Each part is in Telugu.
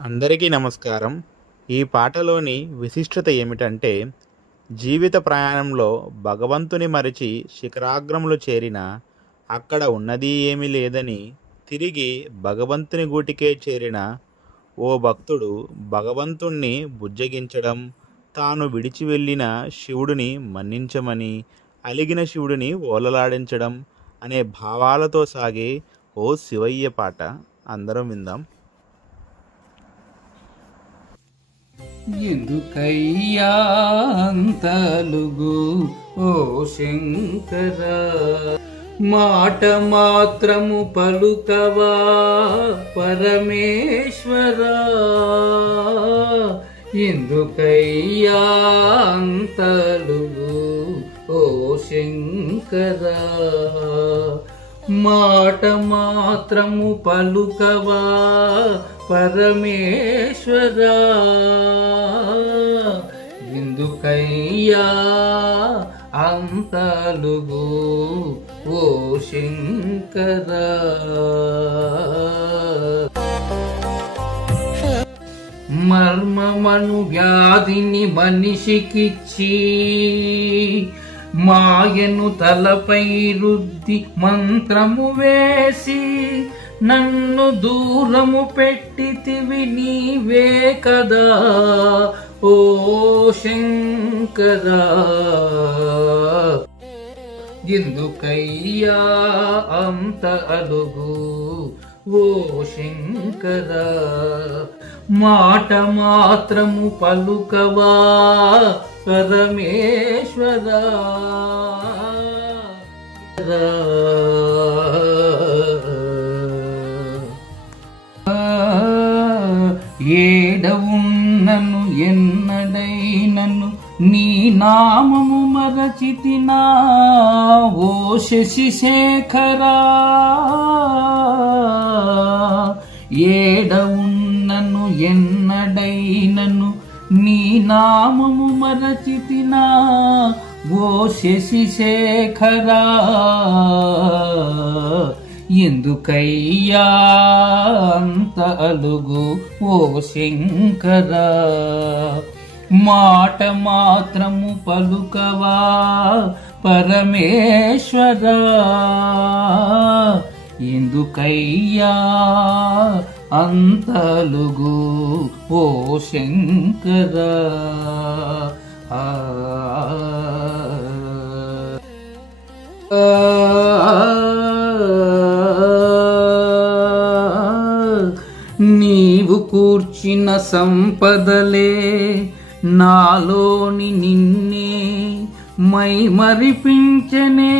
అందరికీ నమస్కారం. ఈ పాటలోని విశిష్టత ఏమిటంటే జీవిత ప్రయాణంలో భగవంతుని మరిచి శిఖరాగ్రములు చేరిన అక్కడ ఉన్నది ఏమీ లేదని తిరిగి భగవంతుని గూటికే చేరిన ఓ భక్తుడు భగవంతుణ్ణి బుజ్జగించడం తాను విడిచి వెళ్ళిన శివుడిని మన్నించమని అలిగిన శివుడిని ఓలలాడించడం అనే భావాలతో సాగే ఓ శివయ్య పాట అందరం విందాం. ఎందుకయ్యాంతలుగు ఓ శంకర? మాట మాత్రము పలుకవా పరమేశ్వరా? ఎందుకయ్యాంతలుగు ఓ శంకర? మాట మాత్రము పలుకవా పరమేశ్వరా ఎందుకయ్యా అంతలుగు ఓ శంకరా. మర్మమను వ్యాధిని మనిషికిచ్చి మాయను తలపై రుద్ది మంత్రము వేసి నన్ను దూరము పెట్టితివి నీవే కదా ఓ శంకరా. ఎందుకయ్యా అంత అలుగు ఓ శంకర? మాట మాత్రము పలుకవా పరమేశ్వర? ఏడవున్నను ఎన్నడైనను నీ నామము మరచితినా? ఓ శశిశేఖరా! ఏడవున్నను ఎన్నడైనను నీ నామము మరచితినా? ఓ శశిశేఖరా! ఎందుకయ్యా అంత అలుగు ఓ శంకరా? మాట మాత్రము పలుకవా పరమేశ్వరా? ఎందుకయ్యా అంతలుగు ఓ శంకర? ఆ కూర్చిన సంపదలే నాలోని నిన్నే మై మరిపించనే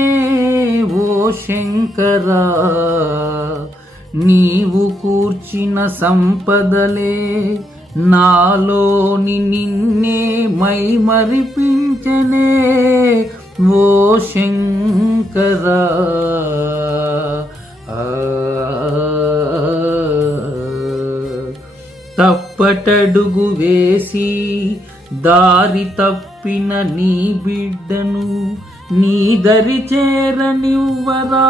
ఓ శంకరా. నీవు కూర్చిన సంపదలే నాలోని నిన్నే మై మరిపించనే ఓ శంకరా. పటడుగు వేసి దారి తప్పిన నీ బిడ్డను నీ దరి చేరనివ్వరా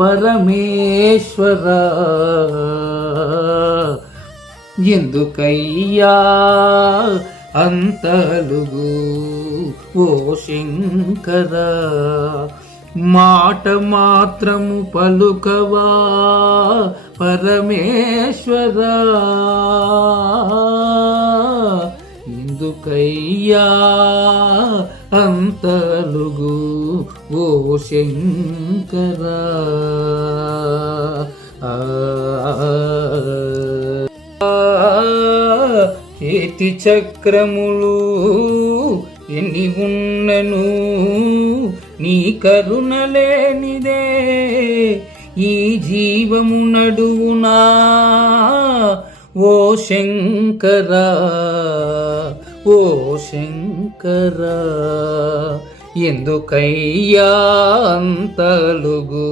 పరమేశ్వరా? ఎందుకయ్యా అంతలుగు ఓ శంకర? మాట మాత్రము పలుకవా పరమేశ్వరా? ఎందుకయ్యా అంతలుగు ఓ శంకరా. ఆ చేతి చక్రములు ఎన్ని ఉన్నను? నీ కరుణ లేనిదే ఈ జీవము నడువునా? ఓ శంకరా. ఓ శంకర ఎందుకయ్యా అంతలుగు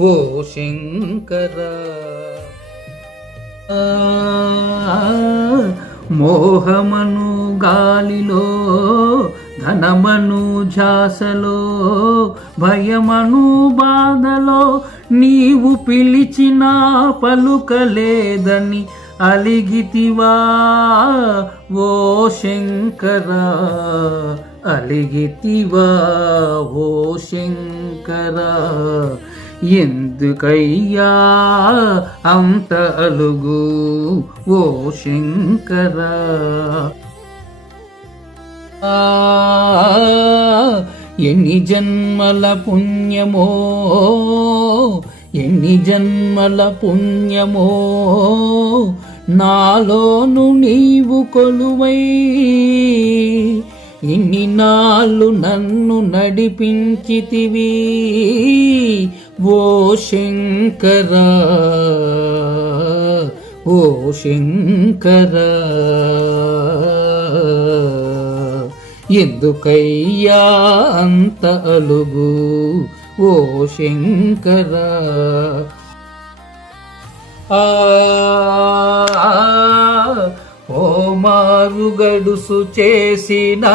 ఓ శంకర మోహమను గాలిలో ధనమను జాసలో భయమను బాధలో నీవు పిలిచిన పలుకలేదని అలిగితివా? ఓ శంకర అలిగితివా? ఓ శంకర ఎందుకయ్యా అంత అలుగు? ఓ శంకర ఆ, ఎన్ని జన్మల పుణ్యమో ఎన్ని జన్మల పుణ్యమో నాలోను నీవు కొలువై ఇన్ని నాళ్ళు నన్ను నడిపించితివి ఓ శంకర ఓ శంకర. ఎందుకయ్యా అంత అలుగు ఓ శంకరా? ఓ మారు గడుసు చేసిన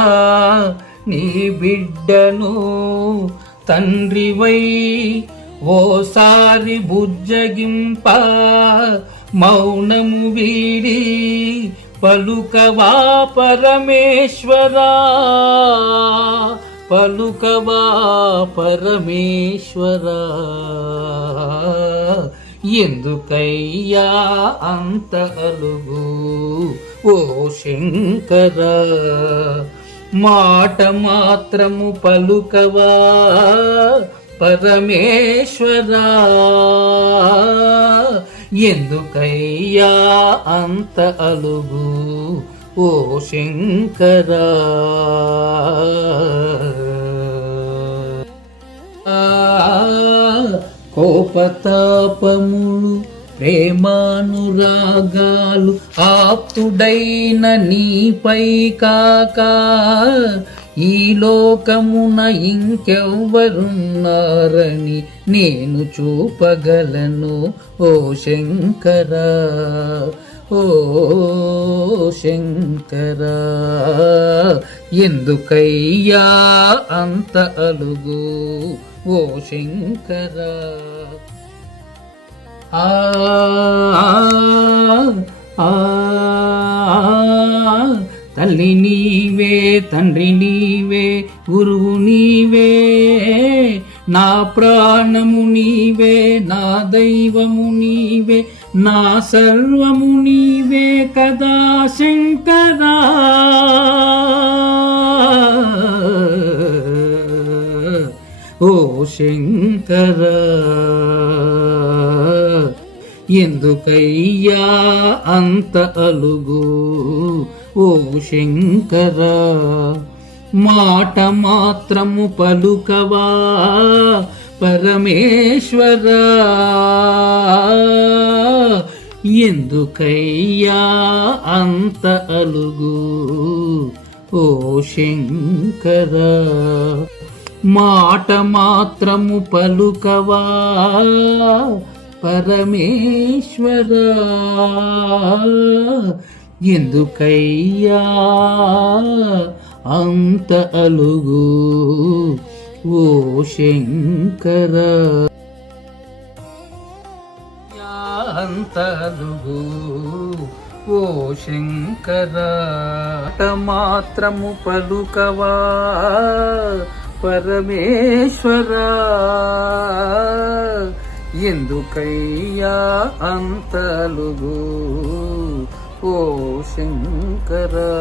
నీ బిడ్డను తండ్రివై ఓసారి బుజ్జగింప మౌనము వీడి పలుకవా పరమేశ్వరా? పలుకవా పరమేశ్వరా? ఎందుకయ్యా అంత అలుగు? ఓ శంకర మాట మాత్రము పలుకవా? పరమేశ్వరా ఎందుకయ్యా అంత అలుగు? ఓ శంకరా కోపతాపములు ప్రేమానురాగాలు ఆప్తుడైన నీపై కాక ఈ లోకమున ఇంకెవ్వరున్నారని నేను చూపగలను ఓ శంకర ఓ శంకర. ఎందుకయ్యా అంత అలుగు? ఓ శంకర. ఆ తల్లి నీవే తండ్రి నీవే గురువు నీవే నా ప్రాణము నీవే నా దైవము నీవే నా సర్వము నీవే కదా శంకరా. ఓ శంకర ఎందుకయ్యా అంత అలుగు? ఓ శంకర మాట మాత్రము పలుకవా? పరమేశ్వర ఎందుకయ్యా అంత అలుగు? ఓ శంకర మాట మాత్రము పలుకవా? పరమేశ్వర ఎందుకయ్యా అంత అలుగు ఓ శంకర? అంత అలుగు ఓ శంకర? మాత్రము పలుకవా? పరమేశ్వర. ఎందుకయ్యా అంతలుగు ఓ శంకరా?